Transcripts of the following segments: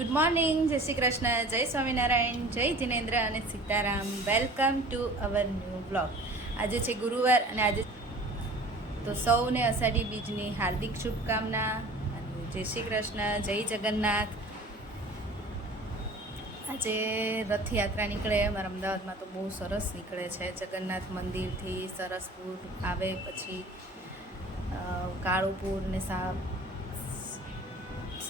Good morning, જય શ્રી કૃષ્ણ, જય સ્વામિનારાયણ, જય જિનેન્દ્ર અને Sitaram. Welcome to our new blog. આજે છે ગુરુવાર અને આજે તો સૌને અષાઢી બીજની હાર્દિક શુભકામના અને જય શ્રી કૃષ્ણ, જય જગન્નાથ. આજે રથયાત્રા નીકળે અમારા અમદાવાદમાં તો બહુ સરસ નીકળે છે. જગન્નાથ મંદિરથી સરસપુર આવે, પછી કાળુપુર ને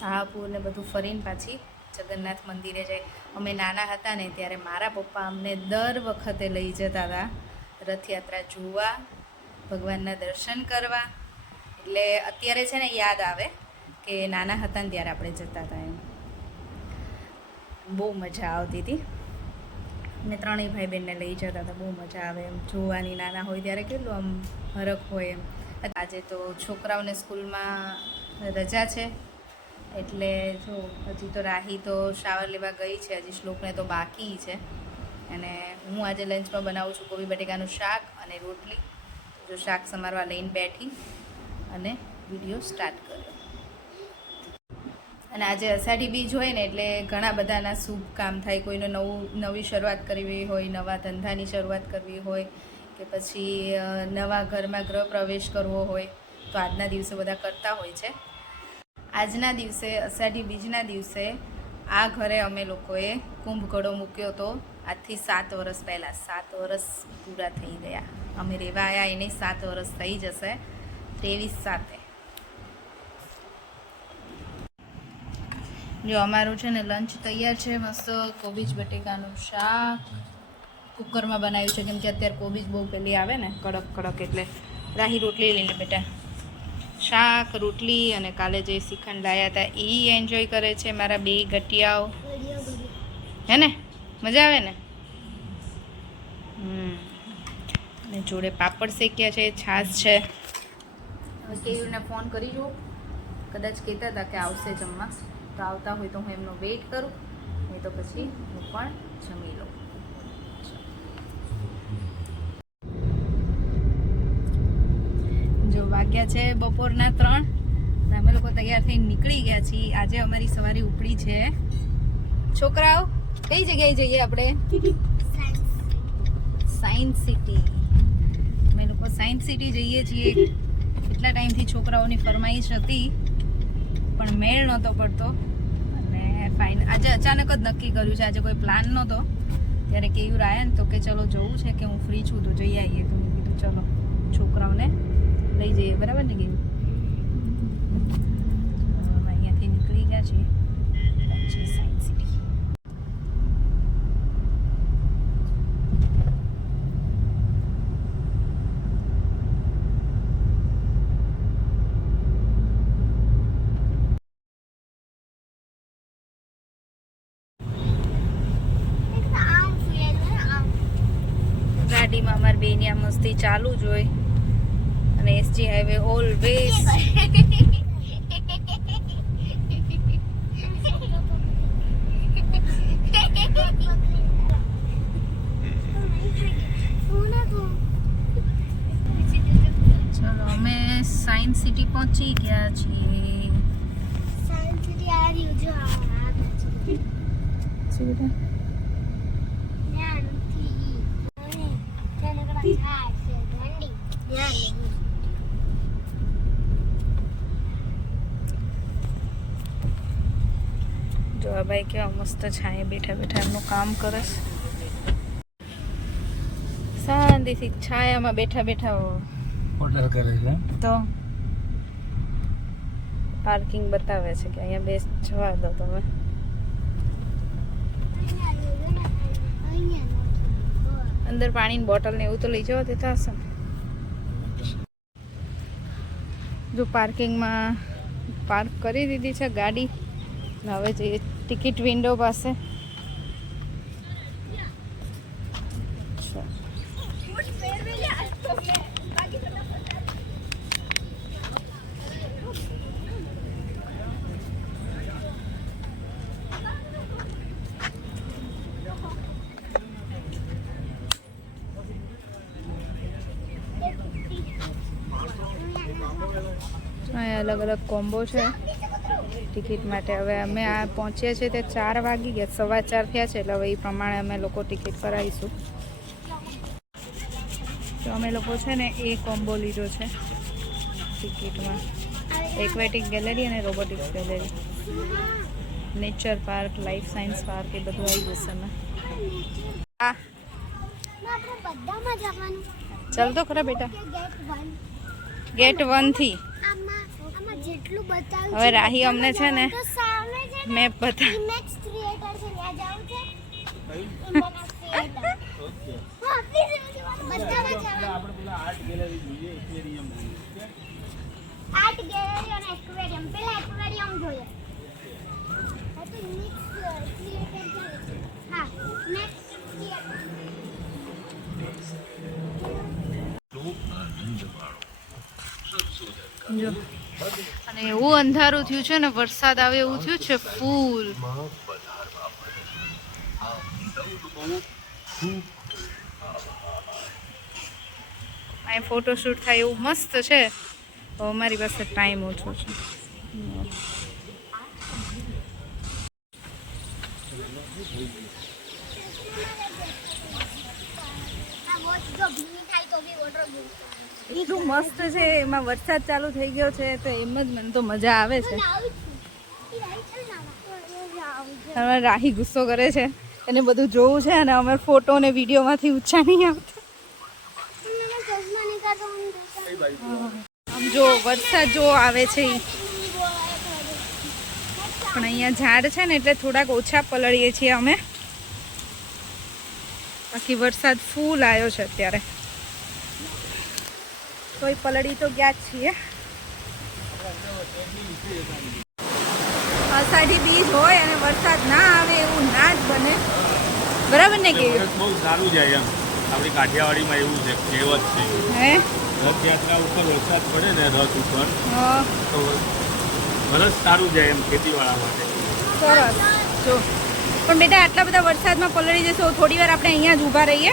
શાહપુર ને બધું ફરીને પાછી જગન્નાથ મંદિરે જાય. અમે નાના હતા ને ત્યારે મારા પપ્પા અમને દર વખતે લઈ જતા હતા રથયાત્રા જોવા, ભગવાનના દર્શન કરવા. એટલે અત્યારે છે ને યાદ આવે કે નાના હતા ને ત્યારે આપણે જતા હતા એમ. બહુ મજા આવતી હતી ને ત્રણેય ભાઈ બહેનને લઈ જતા હતા. બહુ મજા આવે એમ જોવાની. નાના હોય ત્યારે કેટલું આમ હરખ હોય એમ. આજે તો છોકરાઓને સ્કૂલમાં રજા છે એટલે જો હજી તો રાહી તો શાવર લેવા ગઈ છે, હજી શ્લોકને તો બાકી છે. અને હું આજે લંચમાં બનાવું છું કોબી બટેકાનું શાક અને રોટલી. જો શાક સમારવા લઈને બેઠી અને વિડીયો સ્ટાર્ટ કર્યો. અને આજે અષાઢી બીજ હોય ને એટલે ઘણા બધાના શુભ કામ થાય. કોઈને નવી શરૂઆત કરવી હોય, નવા ધંધાની શરૂઆત કરવી હોય કે પછી નવા ઘરમાં ગૃહ પ્રવેશ કરવો હોય તો આજના દિવસે બધા કરતા હોય છે. આજના દિવસે અષાઢી બીજના દિવસે આ ઘરે અમે લોકોએ કુંભ ઘડો મૂક્યો હતો. આજથી 7 વર્ષ પહેલાં. 7 વર્ષ પૂરા થઈ ગયા. અમે રહેવા આવ્યા એને 7 વર્ષ થઈ જશે 23/7. જો અમારું છે ને લંચ તૈયાર છે. મસ્ત કોબીજ બટેકાનું શાક કુકરમાં બનાવ્યું છે, કેમ કે અત્યારે કોબીજ બહુ પેલી આવે ને કડક કડક, એટલે રાહી રોટલી લઈ લે બેટા. શાક, રોટલી અને કાલે જે શ્રીખંડ લાવ્યા હતા એ એન્જોય કરે છે મારા બે ગટિયાઓ. હે ને, મજા આવે ને. અને જોડે પાપડ શેક્યા છે, છાશ છે. કેયુરને ફોન કરી જુઓ, કદાચ કહેતા હતા કે આવશે જમવા, તો આવતા હોય તો હું એમનો વેઇટ કરું, નહીં તો પછી હું પણ જમી લઉં. જો વાગ્યા છે બપોરના 3 અને અમે લોકો તૈયાર થઈને નીકળી ગયા છીએ. આજે અમારી સવારી ઉપડી છે. છોકરાઓ, કઈ જગ્યાએ જઈએ આપણે? Science city. અમે લોકો સાયન્સ સિટી જઈએ છીએ. કેટલા ટાઈમથી છોકરાઓની ફરમાઈશ હતી પણ મેળ નહોતો પડતો અને ફાઇન આજે અચાનક જ નક્કી કર્યું છે. આજે કોઈ પ્લાન નહોતો. ત્યારે કેયુર આવ્યા ને તો કે ચલો જવું છે, કે હું ફ્રી છું તો જઈ આવીએ. તો મેં કીધું ચલો છોકરાઓને લઈ જઈએ. બરાબર ને કેવું? અહીંયાથી નીકળી ગયા છીએ પછી સાયન્સ સિટી. ગાડીમાં અમારી બેની આ મસ્તી ચાલુ જ હોય અને એસજી હાઈવે ઓલવેઝ ચલો અમે સાયન્સ સિટી પહોંચી ગયા છીએ. સાયન્સ સિટી આ રહ્યું જો જો આ ભાઈ કેવા મસ્ત છાંયે બેઠા બેઠા એમનું કામ કરે છે. શાંતિથી છાયામાં બેઠા બેઠા ઓર્ડર કરે છે. તો પાર્કિંગ બતાવે છે કે અહીંયા બેસ જવા દો તમે. અંદર પાણીની બોટલ ને એવું તો લઈ જવા દેતા હશે ને. જો પાર્કિંગમાં પાર્ક કરી દીધી છે ગાડી. હવે જઈએ ટિકિટ વિન્ડો પાસે. અલગ અલગ કોમ્બો છે. ટિકિટ માટે. હવે અમે આ પહોંચ્યા છીએ તે 4 વાગી ગયા, 4:15 થયા છે, એટલે હવે એ પ્રમાણે અમે લોકો ટિકિટ કરાવીશું. તો અમે લોકો છે ને એ કોમ્બો લીધો છે ટિકિટમાં, એક્વેટિક ગેલેરી અને robotics gallery, nature park, life science park, એ બધું આવી જશે ને. હા ચાલ તો ખરા બેટા, ગેટ 1 થી. હવે રાહી અમને છે ને મેપ બતા. જો અને એવું અંધારું થયું છે ને, વરસાદ આવે એવું થયું છે ફૂલ. અહીં ફોટોશૂટ થાય એવું મસ્ત છે. અમારી પાસે ટાઈમ ઓછો છે. એટલું મસ્ત છે, એમાં વરસાદ ચાલુ થઈ ગયો છે તો એમ જ મને તો મજા આવે છે. રાહી ગુસ્સો કરે છે, એને બધું જોવું છે અને અમે ફોટો ને વિડીયોમાંથી ઊંચા નહીં આવતા. આમ જો વરસાદ જો આવે છે, પણ અહીંયા ઝાડ છે ને એટલે થોડાક ઓછા પલળીએ છીએ અમે. બાકી વરસાદ ફૂલ આવ્યો છે અત્યારે, તોય પલળી તો ગયા જ છીએ. અષાઢી બીજ હોય અને વરસાદ ના આવે એવું ના જ બને, બરાબર ને? કે બહુ સારું જાય એમ. આપણી કાઠિયાવાડીમાં એવું છે, કહેવત છે, હે રથયાત્રા ઉપર વરસાદ પડે ને, રથ ઉપર તો વરસ સારું જાય એમ ખેતીવાળા માટે. સરસ. જો પણ બેટા આટલા બધા વરસાદમાં પલળી જશો, થોડી વાર આપણે અહીંયા જ ઊભા રહીએ,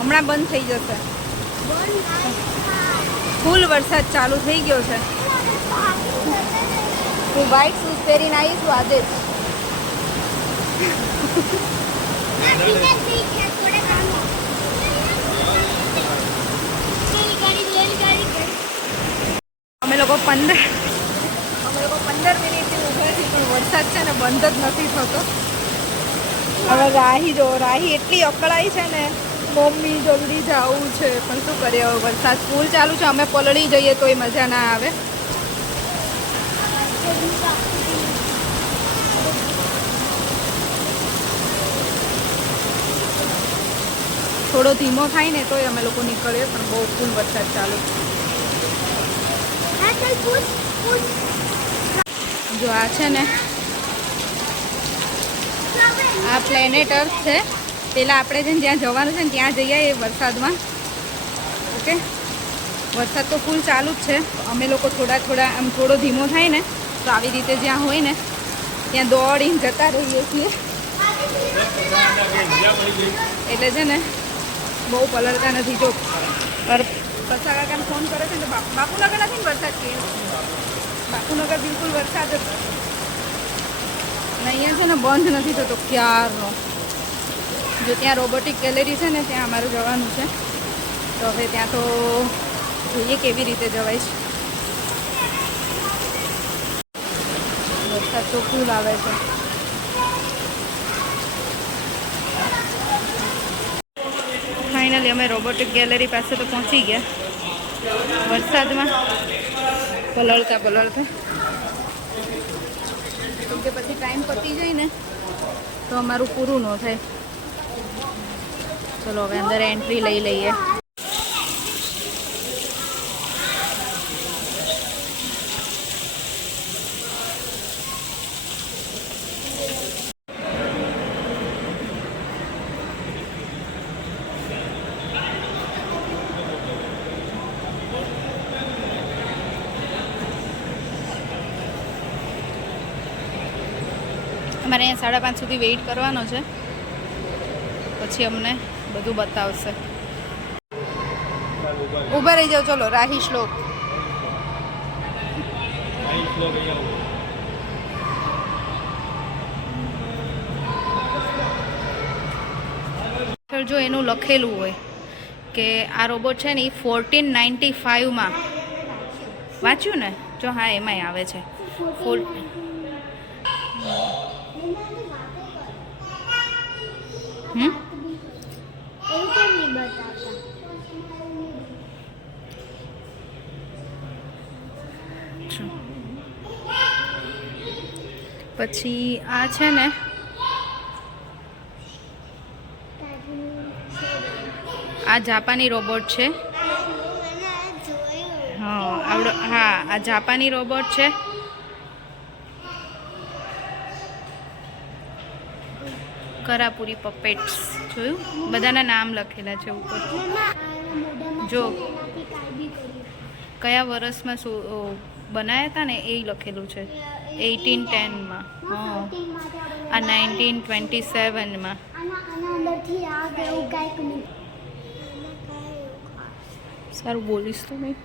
હમણાં બંધ થઈ જશે. ફૂલ વરસાદ ચાલુ થઈ ગયો છે. હું વ્હાઈટ શૂઝ પહેરીને આવી છું આજે જ. અમે લોકો 15 મિનિટથી ઊભા છીએ, પણ વરસાદ છે ને બંધ જ નથી થતો. હવે રાહી જો, રાહી એટલી અકળાઈ છે ને, મમ્મી જલ્દી જવું છે, પણ શું કરીએ, હવે વરસાદ ફૂલ ચાલુ છે. અમે પલળી જઈએ તોય મજા ના આવે. થોડો ધીમો થાય ને તોય અમે લોકો નીકળીએ, પણ બહુ ફૂલ વરસાદ ચાલુ. જો આ છે ને, આ પ્લેનેટ અર્થ છે. પહેલાં આપણે છે ને જ્યાં જવાનું છે ને ત્યાં જઈએ એ વરસાદમાં. ઓકે, વરસાદ તો ફૂલ ચાલુ જ છે. અમે લોકો થોડા આમ થોડો ધીમો થાય ને તો આવી રીતે જ્યાં હોય ને ત્યાં દોડીને જતા રહીએ છીએ. એટલે છે ને બહુ પલળતા નથી. જો પસા કાકાને ફોન કરે છે ને, બાપુનગર નથી ને વરસાદ કે, બાપુનગર બિલકુલ વરસાદ જ. અને અહીંયા છે ને બંધ નથી થતો ક્યારનો. જો ત્યાં રોબોટિક ગેલેરી છે ને, ત્યાં અમારું જવાનું છે. તો હવે ત્યાં તો જોઈએ કેવી રીતે જવાય છે. વરસાદ તો ફૂલ આવે છે. ફાઇનલી અમે રોબોટિક ગેલેરી પાસે તો પહોંચી ગયા, વરસાદમાં પલળતા કેમ કે પછી ટાઈમ પતી જાય ને તો અમારું પૂરું ન થાય. ચલો હવે અંદર એન્ટ્રી લઈ લઈએ. અમારે અહીંયા 5:30 સુધી વેઇટ કરવાનો છે, પછી અમને બધું બતાવશે. ઊભા રહી જાઓ. ચલો રાહી શ્લોક. પાછળ જો એનું લખેલું હોય કે આ રોબોટ છે ને એ 1495માં વાંચ્યું ને જો હા એમાંય આવે છે પછી આ છે ને આ જાપાની રોબોટ છે હા આ જાપાની રોબોટ છે કરાપુરી પપેટ્સ જોયું બધાના નામ લખેલા છે ઉપર જો કયા વર્ષમાં બનાવ્યા હતા ને એ લખેલું છે 1810માં હા આ 1927માં સારું બોલીશ તો નહીં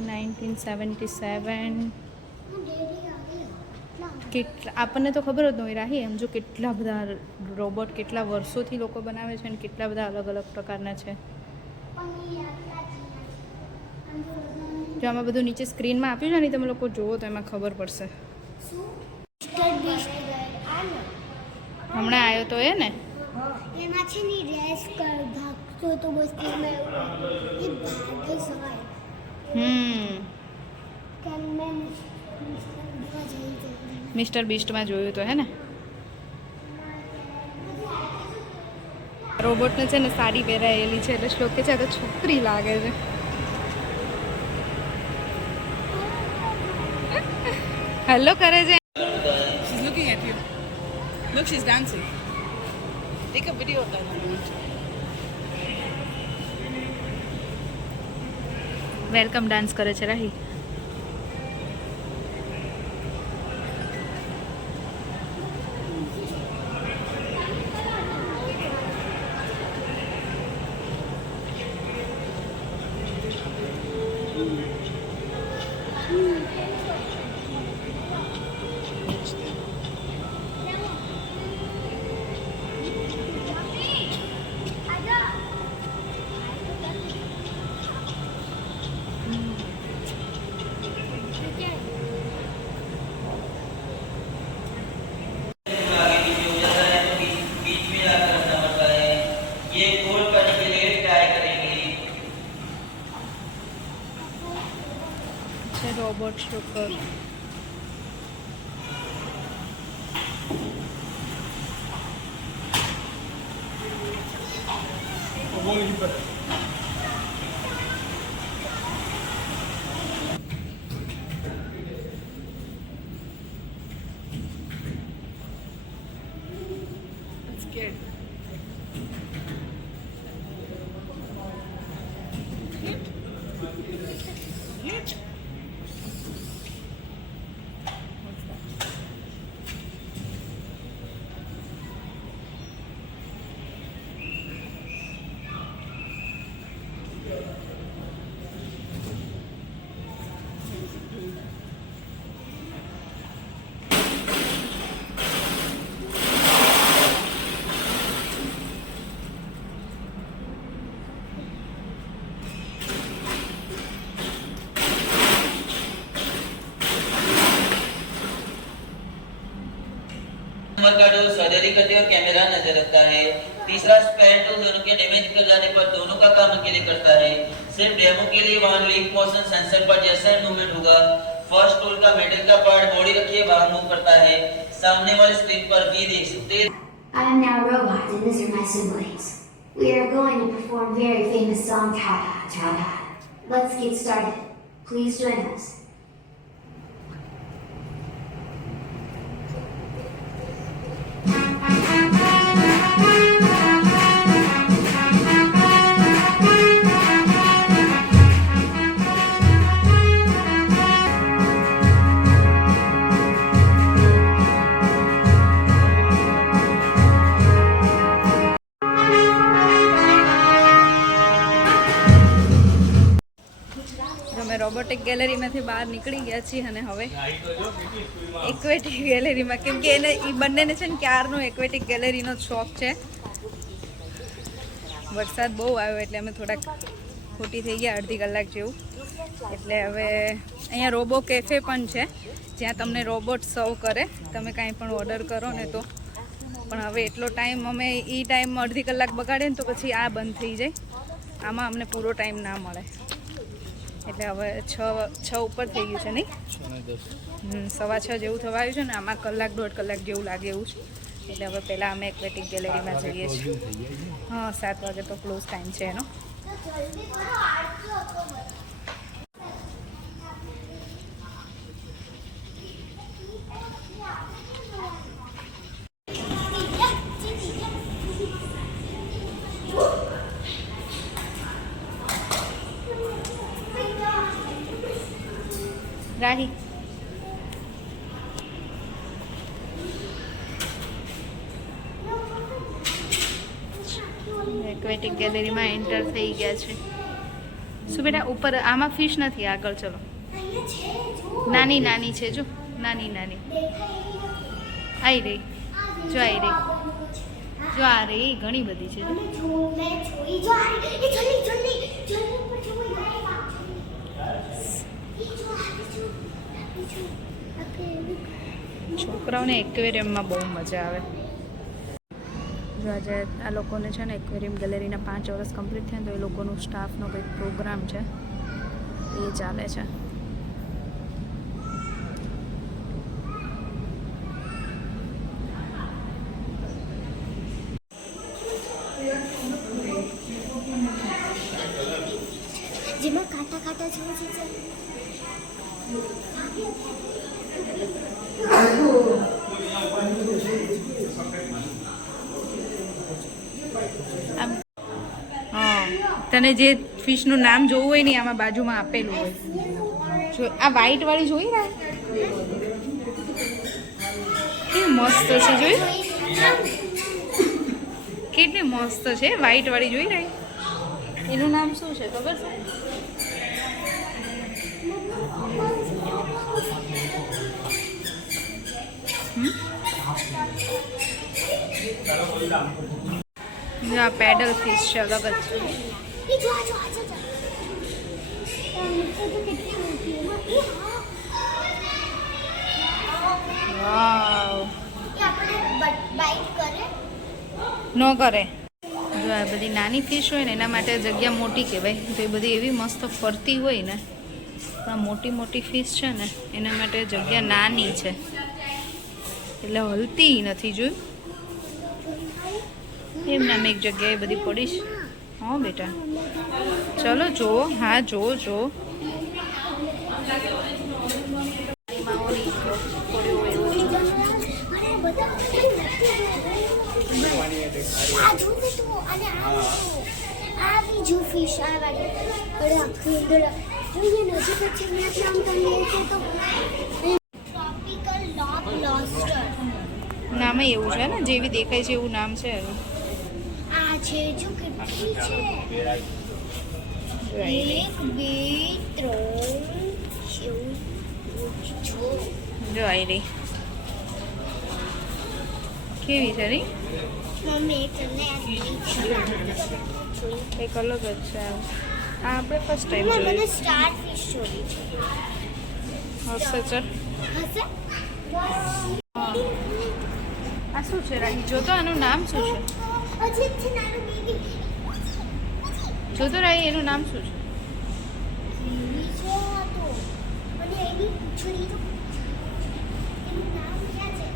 1977 કેટલા આપણને તો ખબર જ નહીં રાહી એમ જો કેટલા બધા રોબોટ કેટલા વર્ષોથી લોકો બનાવે છે અને કેટલા બધા અલગ અલગ પ્રકારના છે જો આમાં બધું નીચે સ્ક્રીનમાં આપ્યું છે ને તમે લોકો જુઓ તો એમાં ખબર પડશે હમણાં આવ્યો તો એ ને એમાં છે ને રેસ કર ભાગતો તો બસ એમાં એ ભાગે સવાય કેમ મેં મિસ્ટર બીસ્ટમાં જોયું તો હે ને રોબોટને છે ને સાડી પહેરાયેલી છે એટલે શ્લોકે છે તો છોકરી લાગે છે હેલો કરે છે She's looking at you. Look, she's dancing. Take a video of that. Welcome dance કરે છે રાહી robot shocker Scared. Cute. Number का जो सर्जरी करते हैं और कैमरा नजर रखता है। तीसरा स्पेयर टूल दोनों के डैमेज निकल जाने पर दोनों का काम अकेले करता है। सिर्फ डेमो के लिए वहां लीक मोशन सेंसर पर जैसा मूवमेंट होगा, फर्स्ट टूल का मेटल का पार्ट बॉडी रखिए बाहर मूव करता है। सामने वाले स्क्रीन पर भी देख सकते हैं। I am now Robot and these are my siblings. We are going to perform very famous song Ta-da, Ta-da. Let's get started. Please join us. Robotic ગેલેરીમાંથી બહાર નીકળી ગયા છીએ અને હવે એક્વેટિક ગેલેરીમાં, કેમ કે એને એ બંનેને છે ને ક્યારનો એક્વેટિક ગેલેરીનો શોખ છે. વરસાદ બહુ આવ્યો એટલે અમે થોડાક ખોટી થઈ ગયા અડધી કલાક જેવું. એટલે હવે અહીંયા રોબો કેફે પણ છે જ્યાં તમને રોબોટ સર્વ કરે, તમે કાંઈ પણ ઓર્ડર કરો ને તો. પણ હવે એટલો ટાઈમ અમે એ ટાઈમ અડધી કલાક બગાડે ને તો પછી આ બંધ થઈ જાય. આમાં અમને પૂરો ટાઈમ ના મળે એટલે હવે 6 ઉપર થઈ ગયું છે નહીં, 6:15 જેવું થવા આવ્યું છે ને. આમાં કલાક 1.5 કલાક જેવું લાગે એવું છે. એટલે હવે પહેલાં અમે એક્વેટિક ગેલેરીમાં જઈએ છીએ. હા, 7 વાગે તો ક્લોઝ ટાઈમ છે એનો. રાહી એક્વેટિક ગેલેરીમાં એન્ટર થઈ ગયા છે. શું બેટા ઉપર આમાં ફિશ નથી, આગળ ચલો. નાની નાની છે જો, નાની નાની આવી રહી જો, આવી રહી જો, આ રહી ઘણી બધી છે જો. છોકરાઓને એક્વેરિયમમાં બહુ મજા આવે. જો આજે આ લોકોને છે ને એક્વેરિયમ ગેલેરીના 5 વર્ષ કમ્પ્લીટ થયા તો એ લોકોનું સ્ટાફનો કંઈક પ્રોગ્રામ છે એ ચાલે છે. જેમાં કાંટા કાંટા જેવું છે. તને જે ફિશનું નામ જોવું હોય ને આમાં બાજુમાં આપેલું હોય. જો આ વ્હાઈટ વાળી જોઈ ને, કેવી મસ્ત છે, જોઈ કેટલી મસ્ત છે વ્હાઈટ વાળી, જોઈ રહી. એનું નામ શું છે ખબર છે? આ પેડલ ફિશ છે, અલગ જ છે. વાવ, ન કરે. જો આ બધી નાની ફિશ હોય ને એના માટે જગ્યા મોટી કહેવાય. તો એ બધી એવી મસ્ત ફરતી હોય ને, પણ મોટી મોટી ફિશ છે ને એના માટે જગ્યા નાની છે એટલે હલતી નથી. જોયું એમ નામ એક જગ્યાએ બધી પડીશ. હા બેટા ચલો જુઓ, હા જુઓ જુઓ. નામ એવું છે ને, જેવી દેખાય છે એવું નામ છે. આ છે જો કેટલી છે, 1 2 3 જો આવી રહી કેવી છે નહીં મમ્મી તમને એક અલગ જ છે. આ આપણે ફર્સ્ટ ટાઈમ મને જોયું. સ્ટાર ફિશ જોઈ છે. હશે ચલ. હશે આ શું છે રાહી? જોતો આનું નામ શું છે? અજીબ છે નાનું બેબી. જોતો રાહી એનું નામ શું છે? કેવી છે આ તો, અને એની પૂંછડી તો, એનું નામ ક્યાં છે?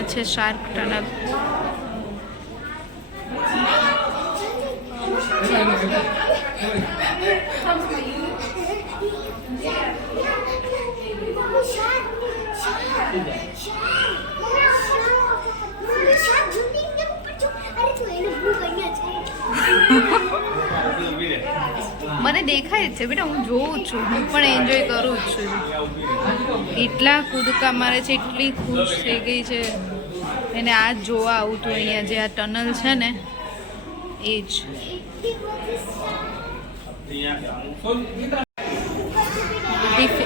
अच्छा शार्क टनल. શાર્ક દેખાય જ છે બેટા, હું જોઉં જ છું, હું પણ એન્જોય કરું જ છું. એટલા કૂદકા મારે છે, એટલી ખુશ થઈ ગઈ છે. એને આ જ જોવા આવું હતું અહીંયા, જે આ ટનલ છે ને એ જ.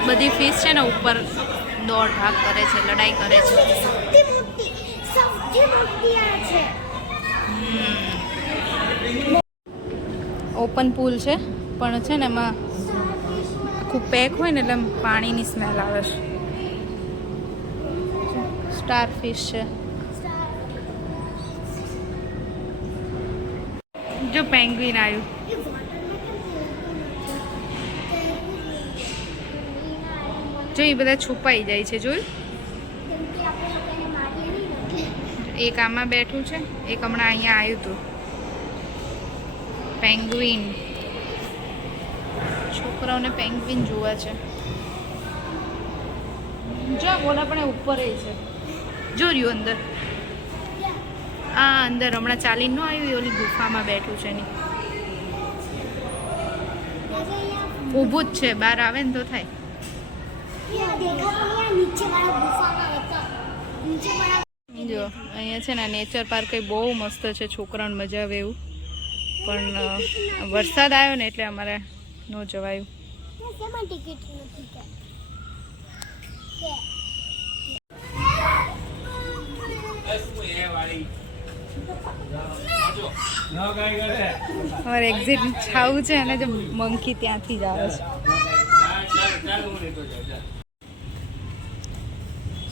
બધી ફિશ છે ને ઉપર દોડ ભાગ કરે છે, લડાઈ કરે છે. ઓપન પુલ છે પણ છે ને એમાં આખું પેક હોય ને એટલે આમ પાણીની સ્મેલ આવે છે. સ્ટાર ફિશ છે. જો પેંગ્વિન આવ્યું. જો એ બધા છુપાઈ જાય છે, જોયું? એક આમાં બેઠું છે, એક હમણાં અહીંયા આવ્યું હતું. પેંગ્વિન. છોકરાઓને પેંગ્વિન જોવા છે. જો બોલા પણ ઉપર એ છે, જો રહ્યું અંદર. આ અંદર હમણાં ચાલીને ન આવ્યું, ઓલી ગુફામાં બેઠું છે એની. ઊભું જ છે, બહાર આવે ને તો થાય. જો અહીંયા છે ને નેચર પાર્ક કઈ બહુ મસ્ત છે, છોકરાઓને મજા આવે એવું. પણ વરસાદ આવ્યો ને એટલે અમારે ન જવાયું. અમારે એક્ઝિટ છાવું છે અને જો મંકી ત્યાંથી જ આવે છે.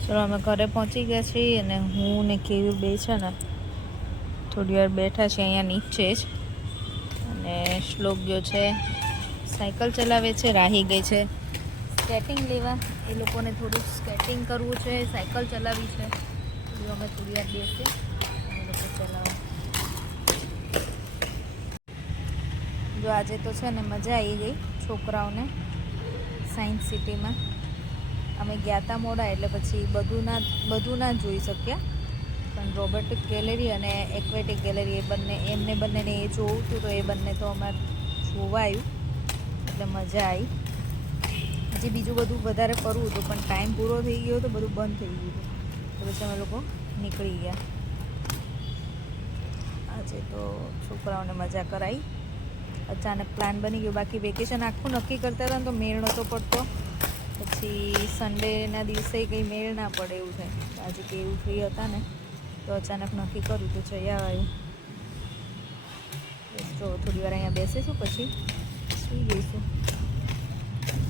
ચલો અમે ઘરે પહોંચી ગયા છીએ અને હું ને કેવી બે છે ને થોડી વાર બેઠા છે અહીંયા નીચે જ. અને શ્લોક ગયો છે સાયકલ ચલાવે છે, રાહી ગઈ છે સ્કેટિંગ લેવા. એ લોકોને થોડુંક સ્કેટિંગ કરવું છે, સાયકલ ચલાવી છે. અમે થોડી વાર બેસી એ લોકો ચલાવવા. જો આજે તો છે ને મજા આવી ગઈ છોકરાઓને સાયન્સ સિટીમાં. અમે ગયા હતા મોડા એટલે પછી બધું ના જોઈ શક્યા, પણ રોબોટિક ગેલેરી અને એક્વેટિક ગેલેરી એ બંનેને એ જોવું હતું, તો એ બંને તો અમારે જોવા આવ્યું એટલે મજા આવી. હજી બીજું બધું વધારે કરવું હતું પણ ટાઈમ પૂરો થઈ ગયો તો બધું બંધ થઈ ગયું હતું, તો પછી અમે લોકો નીકળી ગયા. આજે તો છોકરાઓને મજા કરાવી. અચાનક પ્લાન બની ગયો, બાકી વેકેશન આખું નક્કી કરતા હતા ને તો મેળ નહોતો પડતો. પછી સન્ડેના દિવસે કંઈ મેળ ના પડે એવું થાય. આજે કે એવું ફ્રી હતા ને તો અચાનક નક્કી કર્યું તો જઈ આવ્યું. તો થોડી વાર અહીંયા બેસીશું પછી સુઈ જઈશું.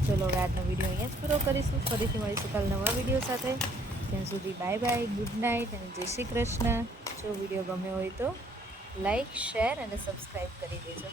ચલો હવે આજનો વિડીયો અહીંયા જ પૂરો કરીશું. ફરીથી મળીશું કાલ નવા વિડીયો સાથે. ત્યાં સુધી બાય બાય, ગુડ નાઇટ અને જય શ્રી કૃષ્ણ. જો વિડીયો ગમ્યો હોય તો લાઈક, શેર અને સબસ્ક્રાઈબ કરી દેજો.